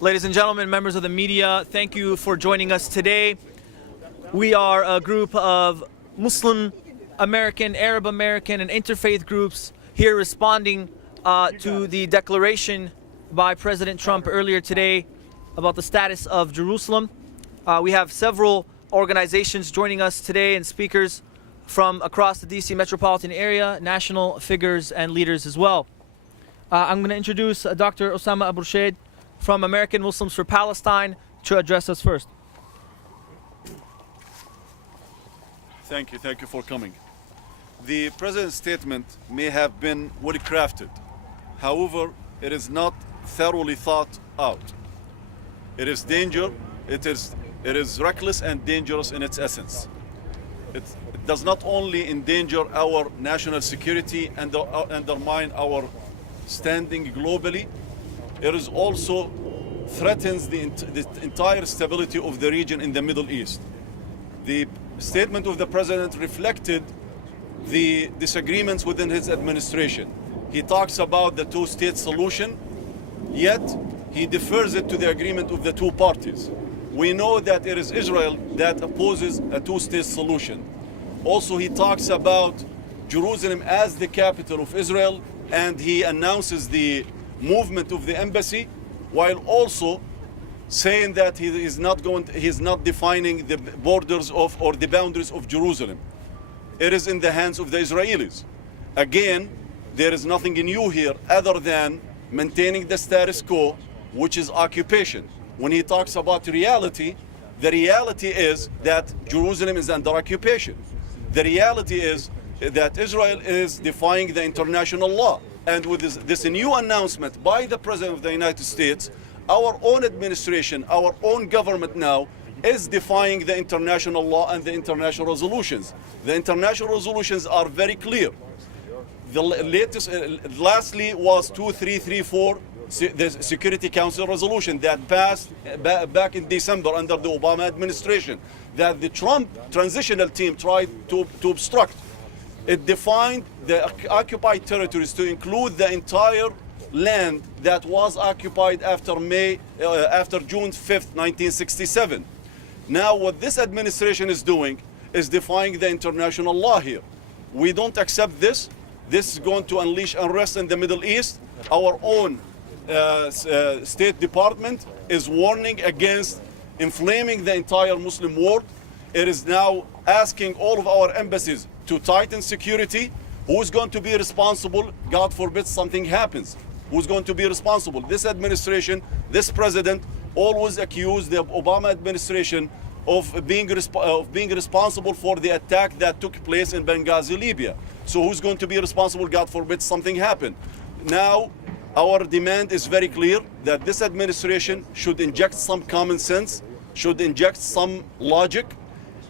Ladies and gentlemen, members of the media, thank you for joining us today. We are a group of Muslim American, Arab American, and interfaith groups here responding to the declaration by President Trump earlier today about the status of Jerusalem. We have several organizations joining us today and speakers from across the DC metropolitan area, national figures and leaders as well. I'm going to introduce Dr. Osama Abu Rashed from American Muslims for Palestine to address us first. Thank you for coming. The President's statement may have been well crafted. However, it is not thoroughly thought out. It is it is reckless and dangerous in its essence. It does not only endanger our national security and undermine our standing globally, it is also threatens the entire stability of the region in the Middle East. The statement of the President reflected the disagreements within his administration. He talks about the two-state solution, yet he defers it to the agreement of the two parties. We know that it is Israel that opposes a two-state solution. Also, he talks about Jerusalem as the capital of Israel, and he announces the movement of the embassy, while also saying that he is not defining the borders of or the boundaries of Jerusalem. It is in the hands of the Israelis. Again, there is nothing new here other than maintaining the status quo, which is occupation. When he talks about reality, the reality is that Jerusalem is under occupation. The reality is that Israel is defying the international law. And with this new announcement by the President of the United States, our own administration, our own government now is defying the international law and the international resolutions. The international resolutions are very clear. The latest, lastly, was 2334, the Security Council resolution that passed back in December under the Obama administration, that the Trump transitional team tried to obstruct. It defined the occupied territories to include the entire land that was occupied after June 5th, 1967. Now, what this administration is doing is defying the international law here. We don't accept this. This is going to unleash unrest in the Middle East. Our own State Department is warning against inflaming the entire Muslim world. It is now asking all of our embassies to tighten security. Who's going to be responsible? God forbid something happens. Who's going to be responsible? This administration, this president, always accused the Obama administration of being responsible for the attack that took place in Benghazi, Libya. So who's going to be responsible? God forbid something happen. Now, our demand is very clear that this administration should inject some common sense, should inject some logic,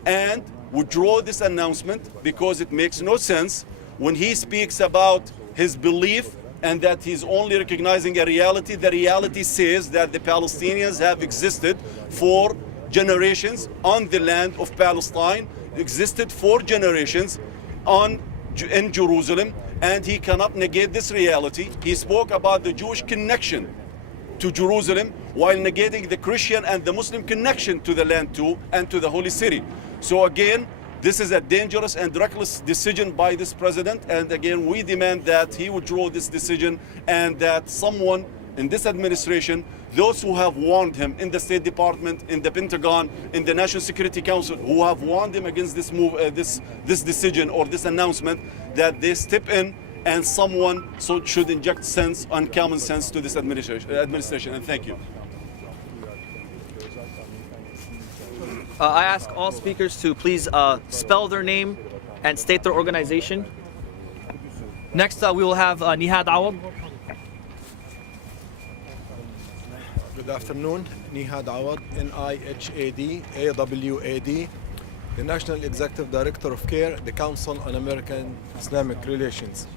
and withdraw this announcement, because it makes no sense when he speaks about his belief and that he's only recognizing a reality. The reality says that the Palestinians have existed for generations on the land of Palestine, existed for generations in Jerusalem, and he cannot negate this reality. He spoke about the Jewish connection to Jerusalem while negating the Christian and the Muslim connection to the land too and to the holy city. So again, this is a dangerous and reckless decision by this president, and again we demand that he withdraw this decision and that someone in this administration, those who have warned him in the State Department, in the Pentagon, in the National Security Council, who have warned him against this move, this decision or this announcement, that they step in and someone should inject sense and common sense to this administration. And thank you. I ask all speakers to please spell their name and state their organization. Next, we will have Nihad Awad. Good afternoon. Nihad Awad, N-I-H-A-D, A-W-A-D, the National Executive Director of CAIR, the Council on American Islamic Relations.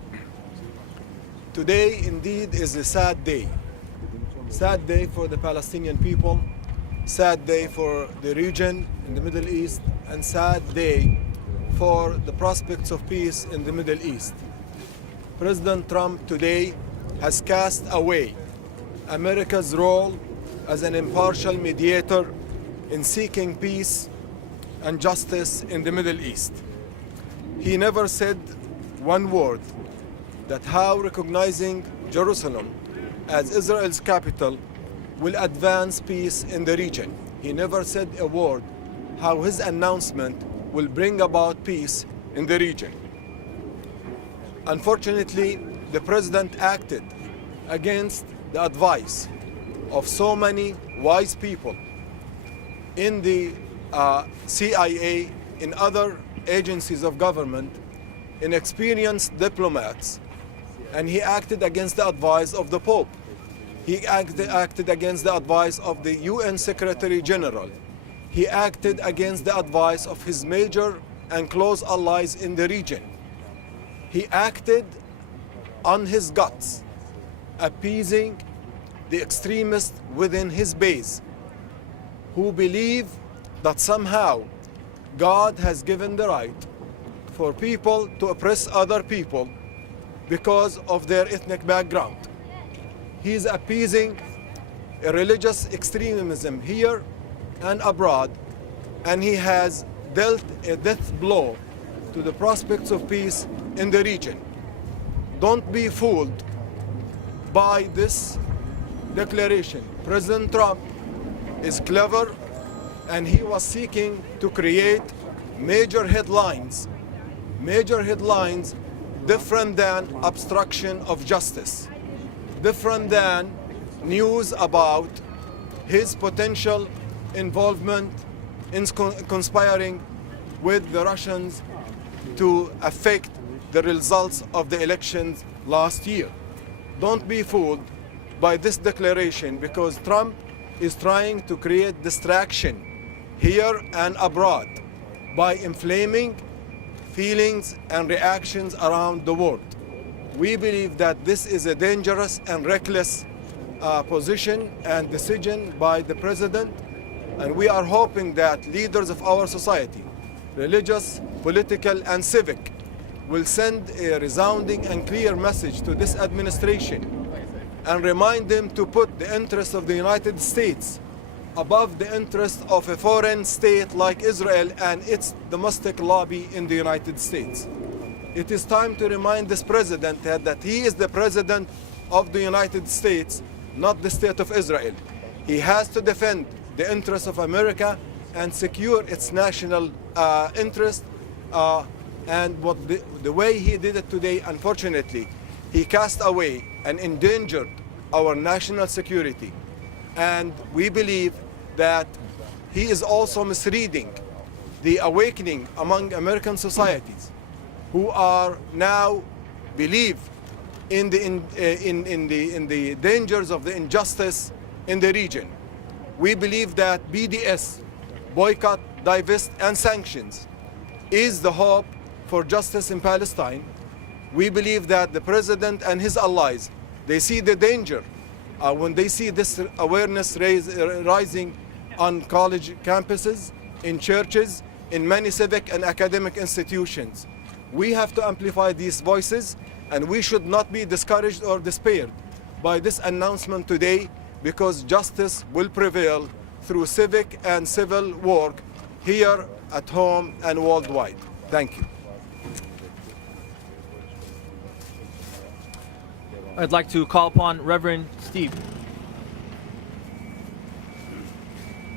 Today, indeed, is a sad day. Sad day for the Palestinian people, sad day for the region in the Middle East, and sad day for the prospects of peace in the Middle East. President Trump today has cast away America's role as an impartial mediator in seeking peace and justice in the Middle East. He never said one word that how recognizing Jerusalem as Israel's capital will advance peace in the region. He never said a word how his announcement will bring about peace in the region. Unfortunately, the president acted against the advice of so many wise people in the CIA, in other agencies of government, in experienced diplomats, and he acted against the advice of the Pope. He acted against the advice of the UN Secretary General. He acted against the advice of his major and close allies in the region. He acted on his guts, appeasing the extremists within his base, who believe that somehow God has given the right for people to oppress other people because of their ethnic background. He is appeasing a religious extremism here and abroad, and he has dealt a death blow to the prospects of peace in the region. Don't be fooled by this declaration. President Trump is clever, and he was seeking to create major headlines different than obstruction of justice, different than news about his potential involvement in conspiring with the Russians to affect the results of the elections last year. Don't be fooled by this declaration, because Trump is trying to create distraction here and abroad by inflaming feelings and reactions around the world. We believe that this is a dangerous and reckless position and decision by the president, and we are hoping that leaders of our society, religious, political, and civic, will send a resounding and clear message to this administration and remind them to put the interests of the United States above the interest of a foreign state like Israel and its domestic lobby in the United States. It is time to remind this president that he is the president of the United States, not the state of Israel. He has to defend the interests of America and secure its national interest. And the way he did it today, unfortunately, he cast away and endangered our national security. And we believe that he is also misreading the awakening among American societies, who are now believe in the dangers of the injustice in the region. We believe that BDS, boycott, divest, and sanctions, is the hope for justice in Palestine. We believe that the president and his allies, they see the danger when they see this awareness rising on college campuses, in churches, in many civic and academic institutions. We have to amplify these voices, and we should not be discouraged or despaired by this announcement today, because justice will prevail through civic and civil work here at home and worldwide. Thank you. I'd like to call upon Reverend Steve.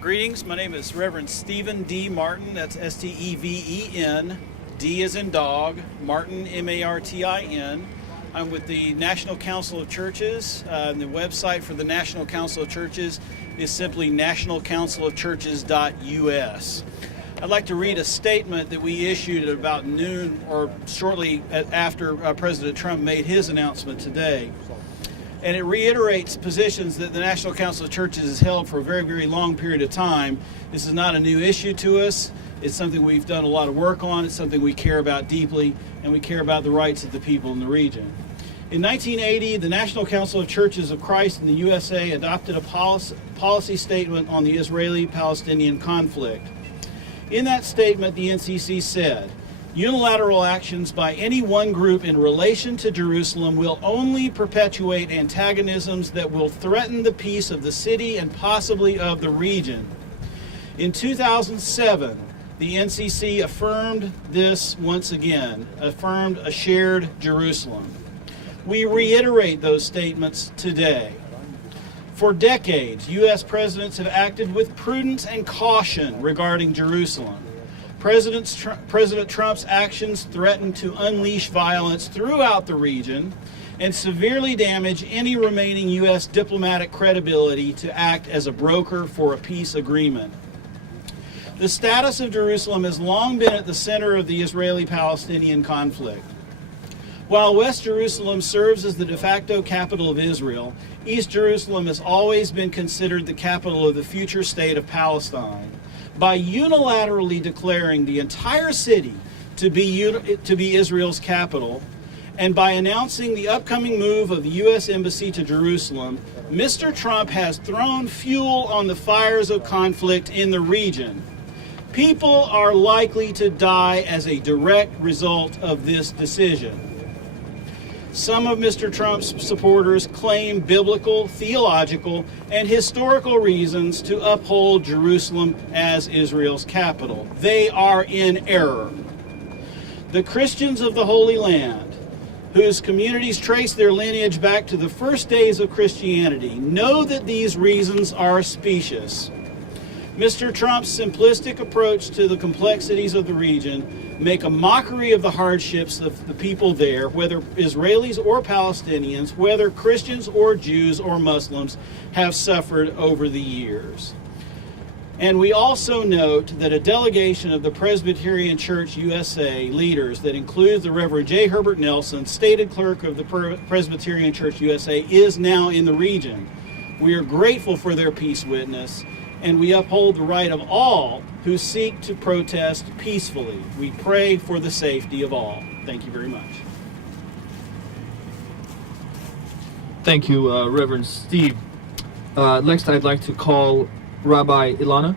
Greetings, my name is Reverend Stephen D. Martin, that's S-T-E-V-E-N, D as in dog, Martin, M-A-R-T-I-N. I'm with the National Council of Churches. The website for the National Council of Churches is simply nationalcouncilofchurches.us. I'd like to read a statement that we issued at about noon or shortly after President Trump made his announcement today. And it reiterates positions that the National Council of Churches has held for a very, very long period of time. This is not a new issue to us. It's something we've done a lot of work on. It's something we care about deeply, and we care about the rights of the people in the region. In 1980, the National Council of Churches of Christ in the USA adopted a policy statement on the Israeli-Palestinian conflict. In that statement, the NCC said, Unilateral actions by any one group in relation to Jerusalem will only perpetuate antagonisms that will threaten the peace of the city and possibly of the region. In 2007, the NCC affirmed this once again, affirmed a shared Jerusalem. We reiterate those statements today. For decades, U.S. presidents have acted with prudence and caution regarding Jerusalem. President Trump's actions threaten to unleash violence throughout the region and severely damage any remaining U.S. diplomatic credibility to act as a broker for a peace agreement. The status of Jerusalem has long been at the center of the Israeli-Palestinian conflict. While West Jerusalem serves as the de facto capital of Israel, East Jerusalem has always been considered the capital of the future state of Palestine. By unilaterally declaring the entire city to be Israel's capital, and by announcing the upcoming move of the U.S. Embassy to Jerusalem, Mr. Trump has thrown fuel on the fires of conflict in the region. People are likely to die as a direct result of this decision. Some of Mr. Trump's supporters claim biblical, theological, and historical reasons to uphold Jerusalem as Israel's capital. They are in error. The Christians of the Holy Land, whose communities trace their lineage back to the first days of Christianity, know that these reasons are specious. Mr. Trump's simplistic approach to the complexities of the region make a mockery of the hardships of the people there, whether Israelis or Palestinians, whether Christians or Jews or Muslims have suffered over the years. And we also note that a delegation of the Presbyterian Church USA leaders that includes the Reverend J. Herbert Nelson, stated clerk of the Presbyterian Church USA, is now in the region. We are grateful for their peace witness, and we uphold the right of all who seek to protest peacefully. We pray for the safety of all. Thank you very much. Thank you, Reverend Steve. Next, I'd like to call Rabbi Ilana.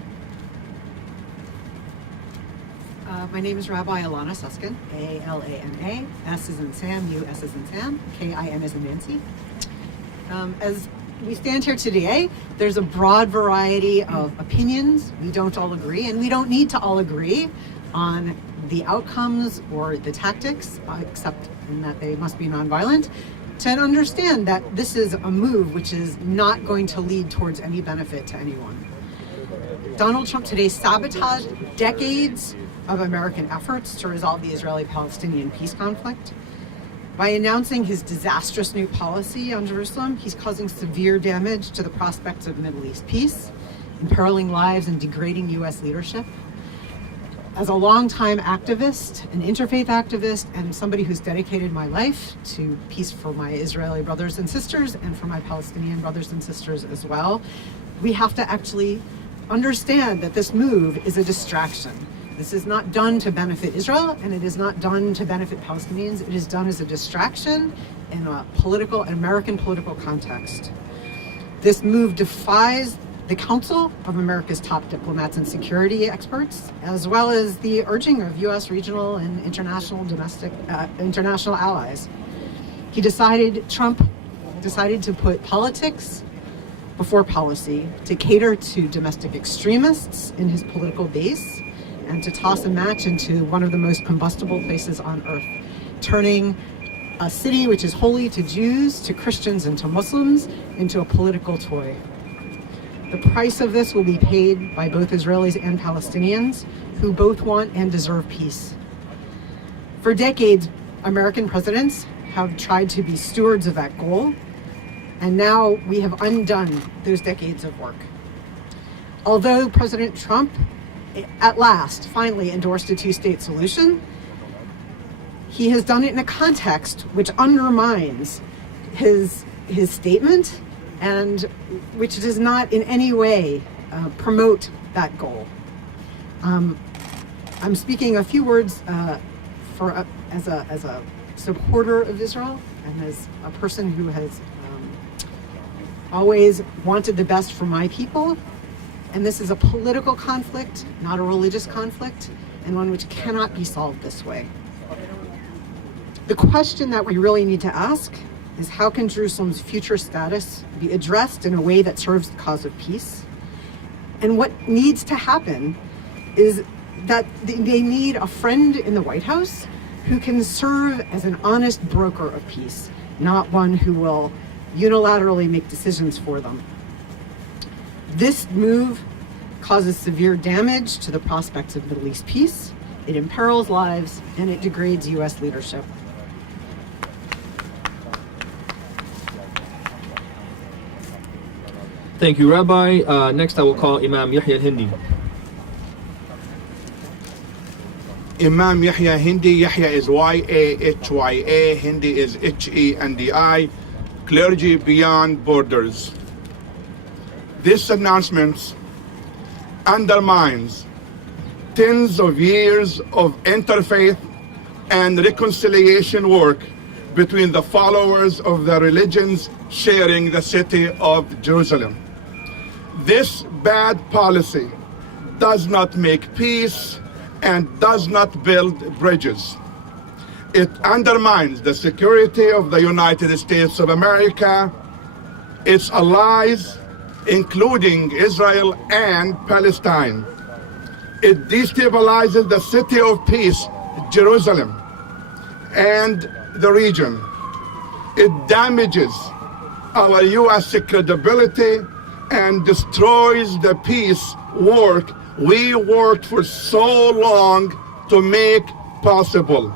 My name is Rabbi Ilana Suskin, A-L-A-N-A, S as in Sam, U, S as in Sam, K-I-N as in Nancy. As we stand here today, there's a broad variety of opinions. We don't all agree, and we don't need to all agree on the outcomes or the tactics, except in that they must be nonviolent, to understand that this is a move which is not going to lead towards any benefit to anyone. Donald Trump today sabotaged decades of American efforts to resolve the Israeli-Palestinian peace conflict. By announcing his disastrous new policy on Jerusalem, he's causing severe damage to the prospects of Middle East peace, imperiling lives and degrading U.S. leadership. As a longtime activist, an interfaith activist, and somebody who's dedicated my life to peace for my Israeli brothers and sisters and for my Palestinian brothers and sisters as well, we have to actually understand that this move is a distraction. This is not done to benefit Israel, and it is not done to benefit Palestinians. It is done as a distraction in a political, an American political context. This move defies the Council of America's top diplomats and security experts, as well as the urging of U.S. regional and international allies. Trump decided to put politics before policy, to cater to domestic extremists in his political base, and to toss a match into one of the most combustible places on earth, turning a city which is holy to Jews, to Christians, and to Muslims into a political toy. The price of this will be paid by both Israelis and Palestinians, who both want and deserve peace. For decades, American presidents have tried to be stewards of that goal, and now we have undone those decades of work. Although President Trump at last finally endorsed a two-state solution, he has done it in a context which undermines his statement and which does not in any way promote that goal. I'm speaking a few words as a supporter of Israel and as a person who has always wanted the best for my people. And this is a political conflict, not a religious conflict, and one which cannot be solved this way. The question that we really need to ask is, how can Jerusalem's future status be addressed in a way that serves the cause of peace? And what needs to happen is that they need a friend in the White House who can serve as an honest broker of peace, not one who will unilaterally make decisions for them. This move causes severe damage to the prospects of Middle East peace, it imperils lives, and it degrades U.S. leadership. Thank you, Rabbi. Next, I will call Imam Yahya al-Hindi. Imam Yahya Hindi. Yahya is Y-A-H-Y-A. Hindi is H-E-N-D-I. Clergy beyond borders. This announcement undermines tens of years of interfaith and reconciliation work between the followers of the religions sharing the city of Jerusalem. This bad policy does not make peace and does not build bridges. It undermines the security of the United States of America, its allies, including Israel and Palestine. It destabilizes the city of peace, Jerusalem, and the region. It damages our U.S. credibility and destroys the peace work we worked for so long to make possible.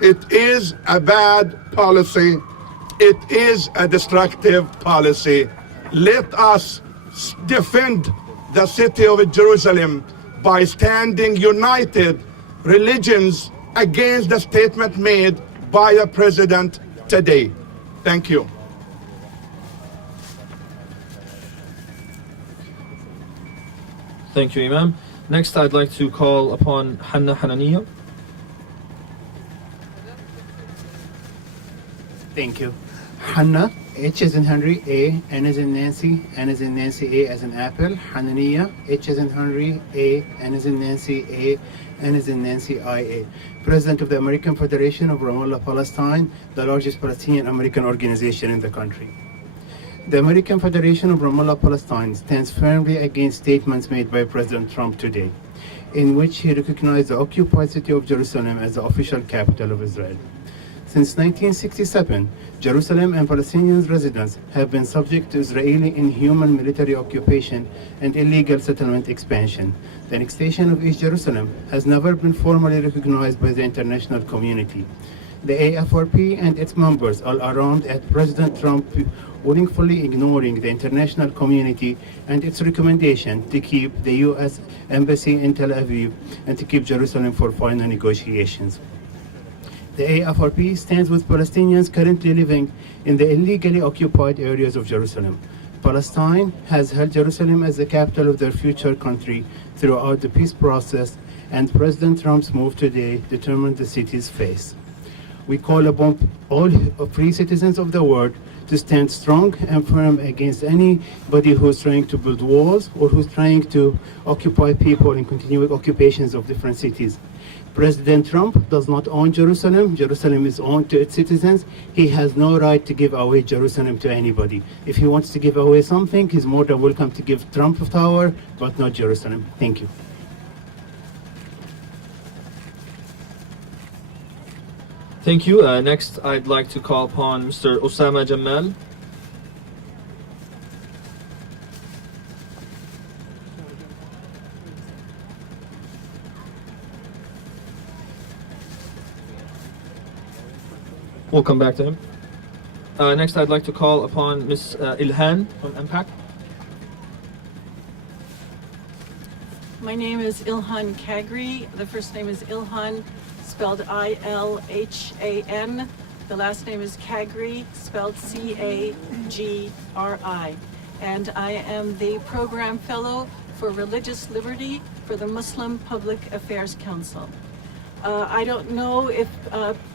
It is a bad policy. It is a destructive policy. Let us defend the city of Jerusalem by standing united, religions, against the statement made by the president today. Thank you. Thank you, Imam. Next, I'd like to call upon Hanna Hananiya. Thank you. Hanna, H as in Henry, A, N as in Nancy, N as in Nancy, A as in Apple. Hananiya, H as in Henry, A, N as in Nancy, A, N as in Nancy, IA. President of the American Federation of Ramallah, Palestine, the largest Palestinian American organization in the country. The American Federation of Ramallah, Palestine stands firmly against statements made by President Trump today, in which he recognized the occupied city of Jerusalem as the official capital of Israel. Since 1967, Jerusalem and Palestinian residents have been subject to Israeli inhuman military occupation and illegal settlement expansion. The annexation of East Jerusalem has never been formally recognized by the international community. The AFRP and its members are around at President Trump willfully ignoring the international community and its recommendation to keep the U.S. Embassy in Tel Aviv and to keep Jerusalem for final negotiations. The AFRP stands with Palestinians currently living in the illegally occupied areas of Jerusalem. Palestine has held Jerusalem as the capital of their future country throughout the peace process, and President Trump's move today determined the city's fate. We call upon all free citizens of the world to stand strong and firm against anybody who's trying to build walls or who's trying to occupy people and continue occupations of different cities. President Trump does not own Jerusalem. Jerusalem is owned to its citizens. He has no right to give away Jerusalem to anybody. If he wants to give away something, he's more than welcome to give Trump Tower, but not Jerusalem. Thank you. Thank you. Next, I'd like to call upon Mr. Osama Jamal. We'll come back to him. Next, I'd like to call upon Ms. Ilhan from MPAC. My name is Ilhan Kagri. The first name is Ilhan, spelled I-L-H-A-N. The last name is Kagri, spelled C-A-G-R-I. And I am the Program Fellow for Religious Liberty for the Muslim Public Affairs Council. I don't know if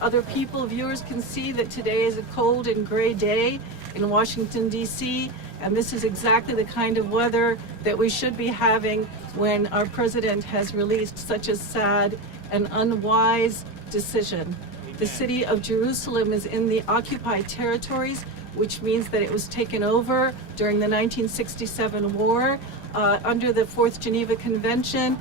other people, viewers, can see that today is a cold and gray day in Washington, D.C., And this is exactly the kind of weather that we should be having when our president has released such a sad and unwise decision. The city of Jerusalem is in the occupied territories, which means that it was taken over during the 1967 war under the Fourth Geneva Convention.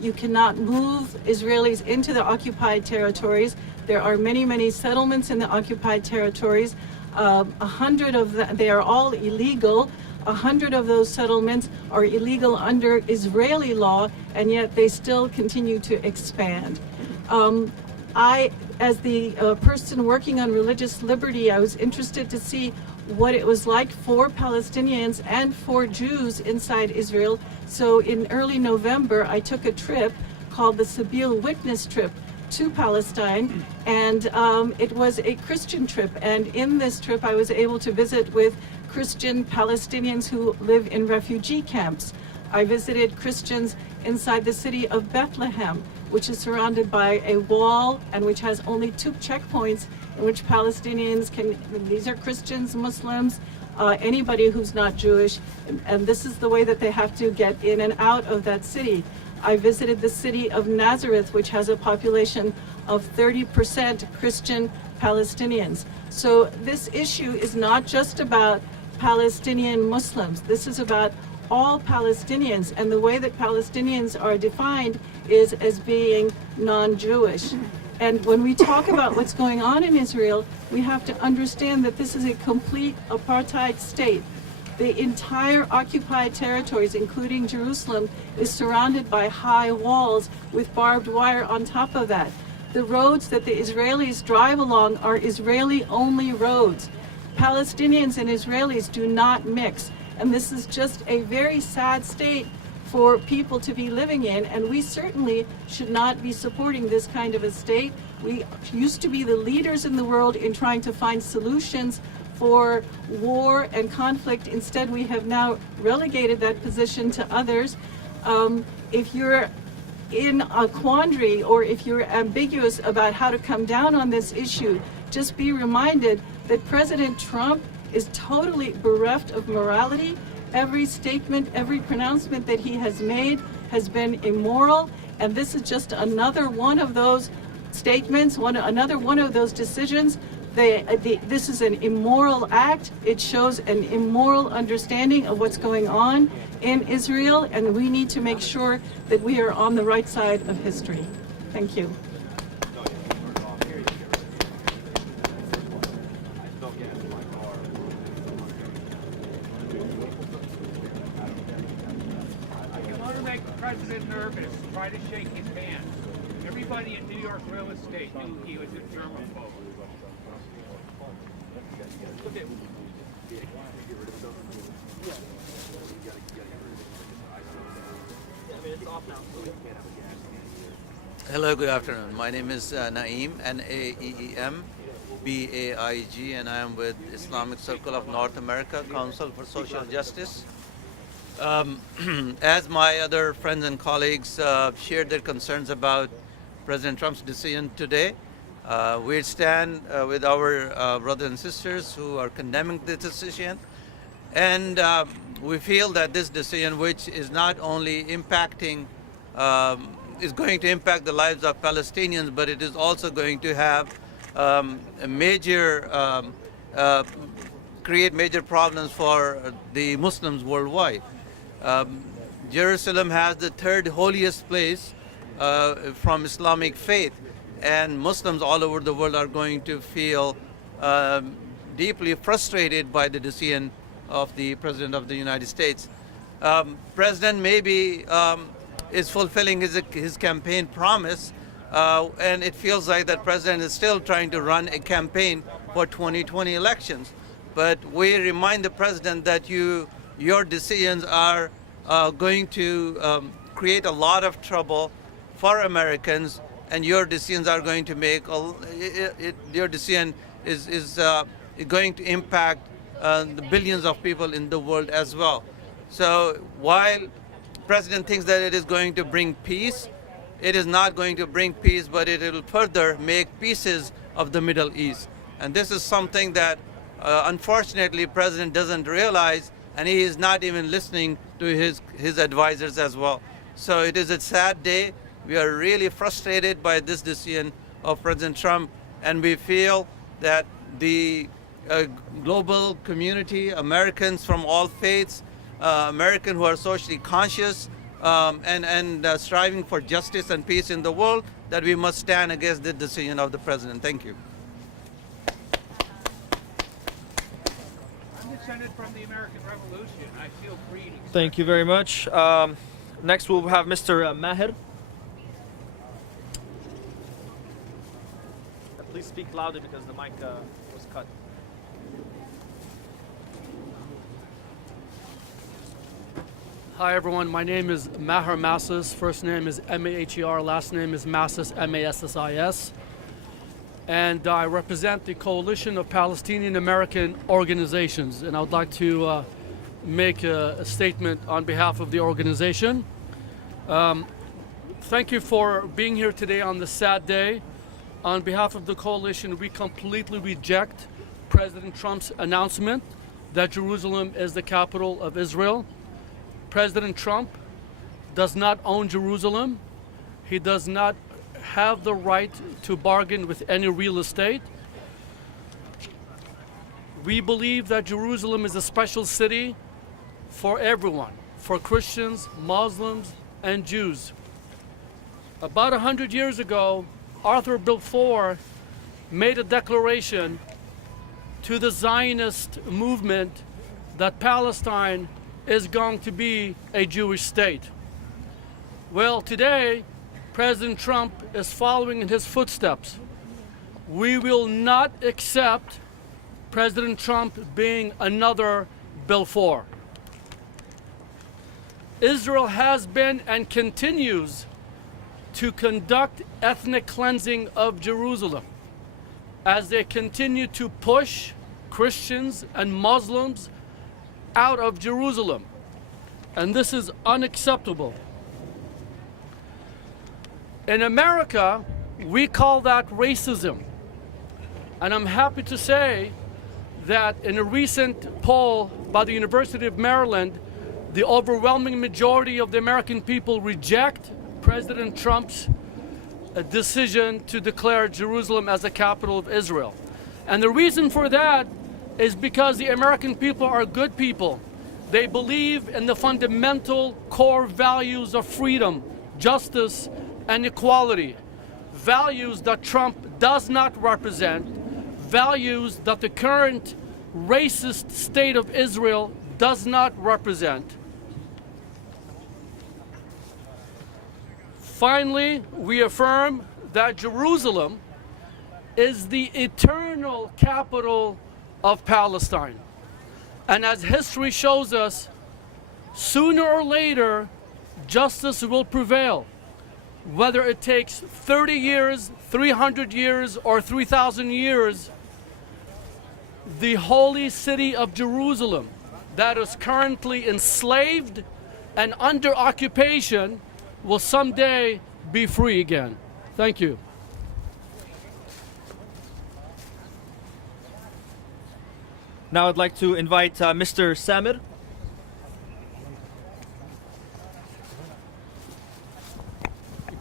You cannot move Israelis into the occupied territories. There are many, many settlements in the occupied territories. 100 of them, they are all illegal. 100 of those settlements are illegal under Israeli law, and yet they still continue to expand. As the person working on religious liberty, I was interested to see what it was like for Palestinians and for Jews inside Israel. So in early November, I took a trip called the Sabeel Witness Trip to Palestine, and it was a Christian trip. And in this trip, I was able to visit with Christian Palestinians who live in refugee camps. I visited Christians inside the city of Bethlehem, which is surrounded by a wall and which has only 2 checkpoints in which Palestinians can, these are Christians, Muslims, anybody who's not Jewish, and this is the way that they have to get in and out of that city. I visited the city of Nazareth, which has a population of 30% Christian Palestinians. So this issue is not just about Palestinian Muslims. This is about all Palestinians, and the way that Palestinians are defined is as being non-Jewish. And when we talk about what's going on in Israel, we have to understand that this is a complete apartheid state. The entire occupied territories, including Jerusalem, is surrounded by high walls with barbed wire on top of that. The roads that the Israelis drive along are Israeli-only roads. Palestinians and Israelis do not mix. And this is just a very sad state for people to be living in, and we certainly should not be supporting this kind of a state. We used to be the leaders in the world in trying to find solutions for war and conflict. Instead, we have now relegated that position to others. If you're in a quandary or if you're ambiguous about how to come down on this issue, just be reminded that President Trump is totally bereft of morality. Every statement, every pronouncement that he has made has been immoral, and this is just another one of those statements, another one of those decisions. This is an immoral act. It shows an immoral understanding of what's going on in Israel, and we need to make sure that we are on the right side of history. Thank you. President nervous. Try to shake his hand. Everybody in New York real estate knew he was a germaphobe. Hello, good afternoon. My name is Naeem, Naeem, Baig, and I am with Islamic Circle of North America, Council for Social Justice. As my other friends and colleagues shared their concerns about President Trump's decision today, we stand with our brothers and sisters who are condemning this decision. And we feel that this decision, which is not only impacting, is going to impact the lives of Palestinians, but it is also going to have a major, create major problems for the Muslims worldwide. Jerusalem has the 3rd holiest place from Islamic faith, and Muslims all over the world are going to feel deeply frustrated by the decision of the President of the United States. President maybe is fulfilling his campaign promise, and it feels like that President is still trying to run a campaign for 2020 elections. But we remind the President that your decisions are going to create a lot of trouble for Americans, and your decisions are going to make your decision is going to impact the billions of people in the world as well. So while President thinks that it is going to bring peace, it is not going to bring peace, but it will further make pieces of the Middle East. And this is something that unfortunately President doesn't realize, and he is not even listening to his advisors as well. So it is a sad day. We are really frustrated by this decision of President Trump, and we feel that the global community, Americans from all faiths, Americans who are socially conscious and striving for justice and peace in the world, that we must stand against the decision of the president. Thank you. I'm descended from the American Revolution. I feel free to Thank you very much. Next, we'll have Mr. Maher. Please speak louder because the mic was cut. Hi everyone, my name is Maher Massis. First name is M-A-H-E-R, last name is Massis, M-A-S-S-I-S. And I represent the Coalition of Palestinian American Organizations. And I would like to make a statement on behalf of the organization. Thank you for being here today on this sad day. On behalf of the coalition, we completely reject President Trump's announcement that Jerusalem is the capital of Israel. President Trump does not own Jerusalem. He does not have the right to bargain with any real estate. We believe that Jerusalem is a special city for everyone, for Christians, Muslims, and Jews. About 100 years ago, Arthur Balfour made a declaration to the Zionist movement that Palestine is going to be a Jewish state. Well, today, President Trump is following in his footsteps. We will not accept President Trump being another Balfour. Israel has been and continues to conduct ethnic cleansing of Jerusalem as they continue to push Christians and Muslims out of Jerusalem. And this is unacceptable. In America, we call that racism. And I'm happy to say that in a recent poll by the University of Maryland, the overwhelming majority of the American people reject President Trump's decision to declare Jerusalem as the capital of Israel. And the reason for that is because the American people are good people. They believe in the fundamental core values of freedom, justice, and equality. Values that Trump does not represent, values that the current racist state of Israel does not represent. Finally, we affirm that Jerusalem is the eternal capital of Palestine. And as history shows us, sooner or later, justice will prevail. Whether it takes 30 years, 300 years, or 3,000 years, the holy city of Jerusalem that is currently enslaved and under occupation will someday be free again. Thank you. Now I'd like to invite Mr. Samir.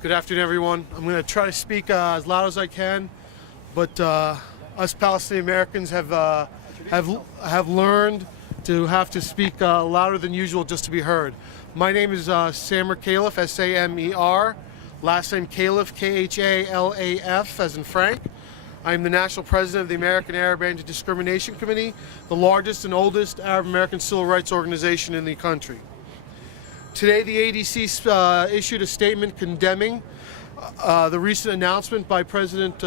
Good afternoon, everyone. I'm going to try to speak as loud as I can, but us Palestinian Americans have learned to have to speak louder than usual just to be heard. My name is Samer Khalaf, S-A-M-E-R. Last name Khalaf, K-H-A-L-A-F, as in Frank. I'm the National President of the American Arab Anti-Discrimination Committee, the largest and oldest Arab American civil rights organization in the country. Today, the ADC issued a statement condemning the recent announcement by President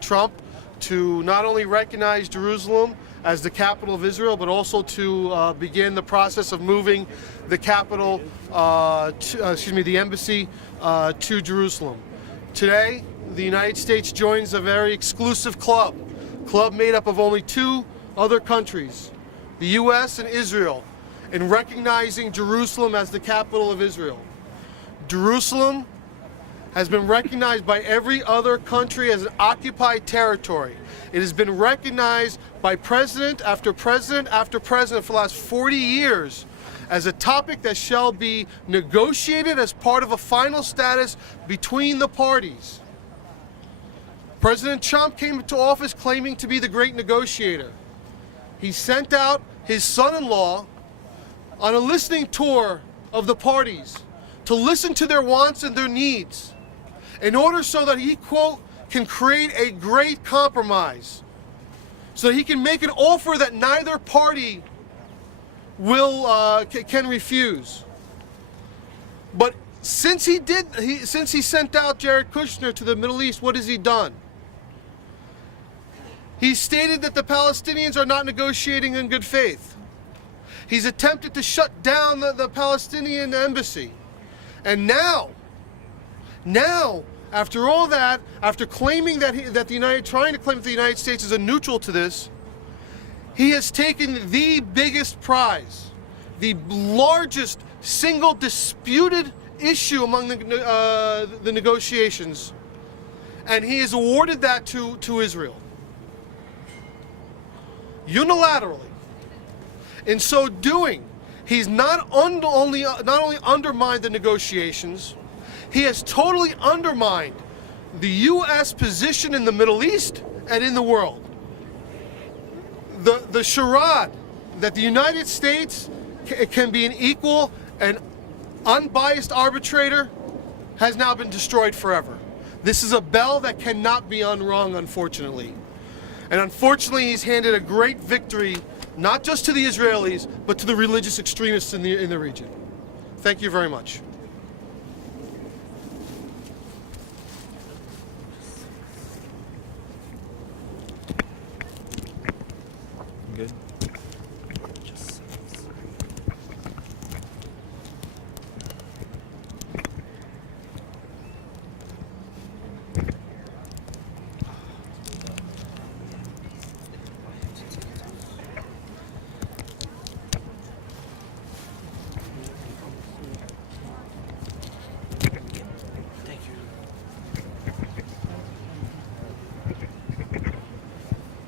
Trump to not only recognize Jerusalem as the capital of Israel, but also to begin the process of moving the capital, the embassy to Jerusalem. Today, the United States joins a very exclusive club made up of only two other countries, the U.S. and Israel, in recognizing Jerusalem as the capital of Israel. Jerusalem has been recognized by every other country as an occupied territory. It has been recognized by president after president after president for the last 40 years as a topic that shall be negotiated as part of a final status between the parties. President Trump came into office claiming to be the great negotiator. He sent out his son-in-law on a listening tour of the parties to listen to their wants and their needs in order so that he, quote, can create a great compromise, so that he can make an offer that neither party can refuse. But since he sent out Jared Kushner to the Middle East, what has he done? He stated that the Palestinians are not negotiating in good faith. He's attempted to shut down the Palestinian embassy. And now, after all that, after claiming trying to claim that the United States is a neutral to this, he has taken the biggest prize, the largest single disputed issue among the negotiations, and he has awarded that to Israel. Unilaterally. In so doing, he's not only undermined the negotiations, he has totally undermined the U.S. position in the Middle East and in the world. The charade that the United States can be an equal and unbiased arbitrator has now been destroyed forever. This is a bell that cannot be unrung, unfortunately. And unfortunately, he's handed a great victory, not just to the Israelis, but to the religious extremists in the region. Thank you very much. Good.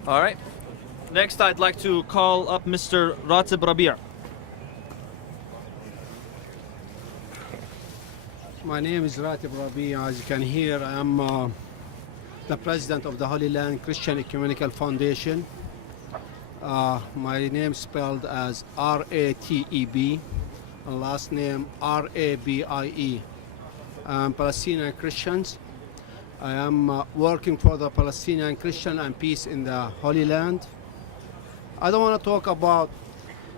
All right. Next, I'd like to call up Mr. Ratib Rabia. My name is Ratib Rabia. As you can hear, I am the president of the Holy Land Christian Ecumenical Foundation. My name is spelled as R-A-T-E-B, and last name R-A-B-I-E. I'm Palestinian Christians. I am working for the Palestinian Christian and peace in the Holy Land. I don't want to talk about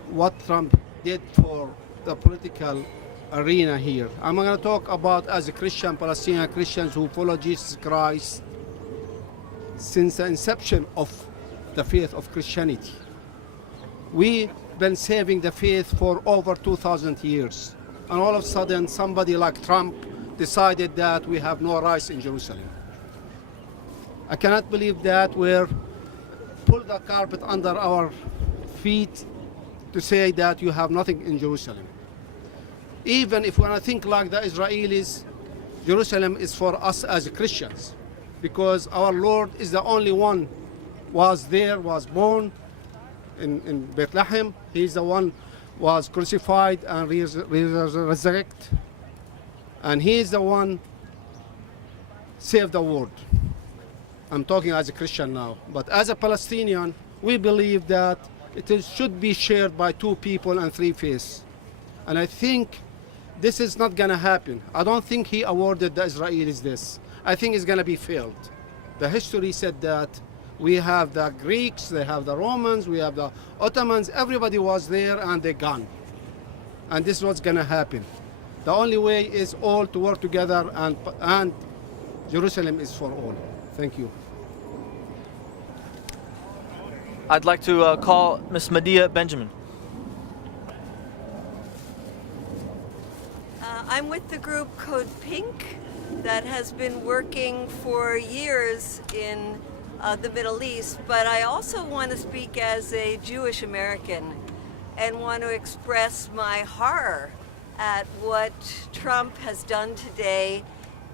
what Trump did for the political arena here. I'm going to talk about, as a Christian, Palestinian Christians who follow Jesus Christ since the inception of the faith of Christianity. We've been saving the faith for over 2,000 years. And all of a sudden, somebody like Trump decided that we have no rights in Jerusalem. I cannot believe that we're pulled the carpet under our feet to say that you have nothing in Jerusalem. Even if we want to think like the Israelis, Jerusalem is for us as Christians, because our Lord is the only one was born in Bethlehem. He's the one was crucified and resurrected, and he is the one saved the world. I'm talking as a Christian now, but as a Palestinian, we believe that should be shared by two people and three faiths. And I think this is not going to happen. I don't think he awarded the Israelis this. I think it's going to be failed. The history said that we have the Greeks, they have the Romans, we have the Ottomans, everybody was there and they're gone. And this is what's going to happen. The only way is all to work together, and Jerusalem is for all. Thank you. I'd like to call Ms. Medea Benjamin. I'm with the group Code Pink that has been working for years in the Middle East, but I also want to speak as a Jewish American and want to express my horror at what Trump has done today,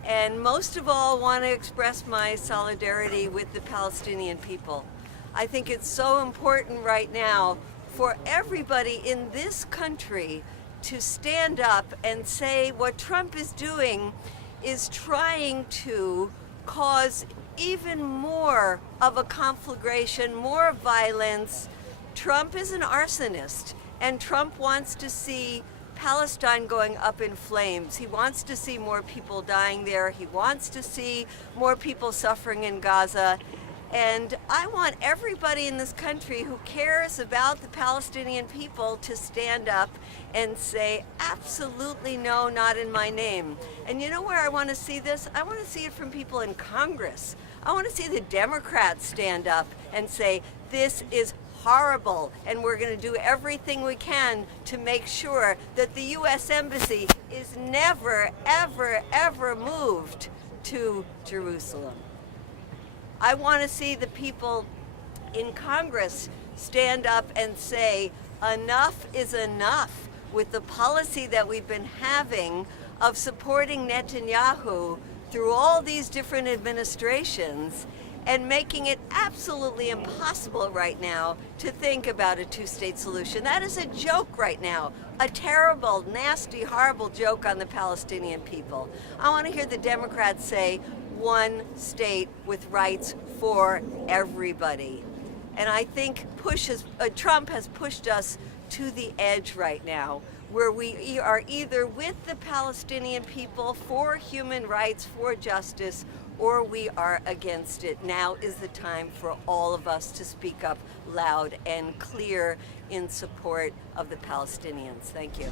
and most of all want to express my solidarity with the Palestinian people. I think it's so important right now for everybody in this country to stand up and say what Trump is doing is trying to cause even more of a conflagration, more violence. Trump is an arsonist, and Trump wants to see Palestine going up in flames. He wants to see more people dying there. He wants to see more people suffering in Gaza. And I want everybody in this country who cares about the Palestinian people to stand up and say, absolutely no, not in my name. And you know where I want to see this? I want to see it from people in Congress. I want to see the Democrats stand up and say, this is horrible, and we're going to do everything we can to make sure that the U.S. Embassy is never, ever, ever moved to Jerusalem. I want to see the people in Congress stand up and say, enough is enough with the policy that we've been having of supporting Netanyahu through all these different administrations and making it absolutely impossible right now to think about a two-state solution. That is a joke right now, a terrible, nasty, horrible joke on the Palestinian people. I want to hear the Democrats say, one state with rights for everybody. And I think Trump has pushed us to the edge right now, where we are either with the Palestinian people for human rights, for justice, or we are against it. Now is the time for all of us to speak up loud and clear in support of the Palestinians. Thank you.